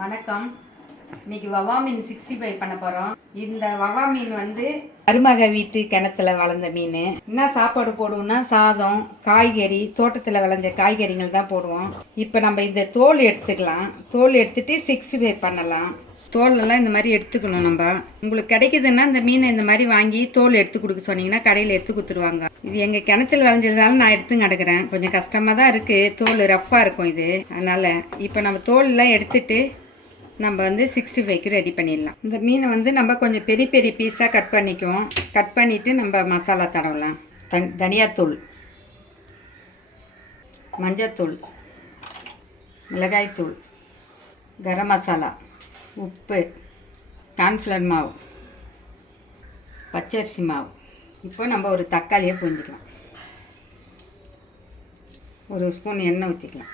வணக்கம். இன்னைக்கு வவ்வா மீன் 65 பண்ண போகிறோம். இந்த வவ்வா மீன் வந்து மருமக வீட்டு கிணத்துல வளர்ந்த மீன். என்ன சாப்பாடு போடுவோம்னா சாதம், காய்கறி, தோட்டத்தில் விளைஞ்ச காய்கறிகள் தான் போடுவோம். இப்போ நம்ம இந்த தோல் எடுத்துக்கலாம். தோல் எடுத்துட்டு 65 பண்ணலாம். தோலெல்லாம் இந்த மாதிரி எடுத்துக்கணும். நம்ம உங்களுக்கு கிடைக்குதுன்னா இந்த மீனை இந்த மாதிரி வாங்கி தோல் எடுத்து கொடுக்க சொன்னீங்கன்னா கடையில் எடுத்து கொடுத்துருவாங்க. இது எங்கள் கிணத்துல விளைஞ்சதுனால நான் எடுத்து கிடக்கிறேன். கொஞ்சம் கஷ்டமாக தான் இருக்குது. தோல் ரஃப்பாக இருக்கும் இது. அதனால் இப்போ நம்ம தோலெல்லாம் எடுத்துட்டு நம்ம வந்து 65க்கு ரெடி பண்ணிடலாம். இந்த மீனை வந்து நம்ம கொஞ்சம் பெரிய பெரிய பீஸாக கட் பண்ணிக்குவோம். கட் பண்ணிவிட்டு நம்ம மசாலா தடவலாம். தனியாத்தூள், மஞ்சத்தூள், மிளகாய்த்தூள், கரம் மசாலா, உப்பு, கார்ன்ஃப்ளவர் மாவு, பச்சரிசி மாவு. இப்போ நம்ம ஒரு தக்காளியை புரிஞ்சிக்கலாம். ஒரு ஸ்பூன் எண்ணெய் ஊற்றிக்கலாம்.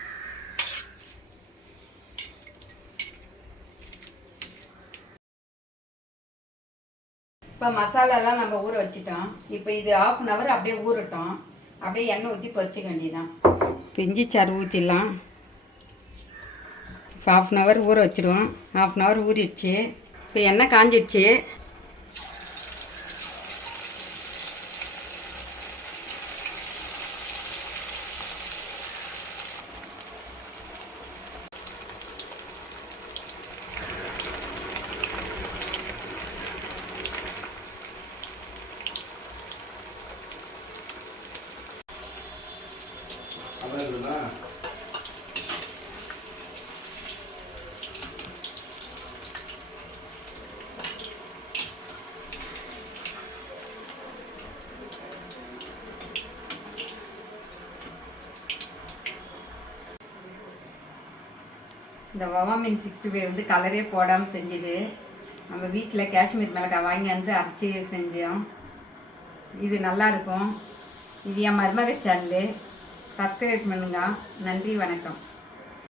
இப்போ மசாலாலாம் நம்ம ஊற வச்சுட்டோம். இப்போ இது 1/2 hour அப்படியே ஊறட்டும். அப்படியே எண்ணெய் ஊற்றி பொரிச்சிக்க வேண்டியதான். இப்போ இஞ்சி சாறு ஊற்றிடலாம். இப்போ 1/2 hour ஊற வச்சுடுவோம். 1/2 hour ஊறிடுச்சு. இப்போ எண்ணெய் காஞ்சிடுச்சு. இந்த வவ்வா மீன் 65 வந்து கலரே போடாமல் செஞ்சது. நம்ம வீட்டில் காஷ்மீர் மிளகாய் வாங்கி வந்து அரைச்சி செஞ்சோம். இது நல்லாயிருக்கும். இது என் மருமக சேனலு. சப்ஸ்கிரைப் பண்ணுங்க. நன்றி, வணக்கம்.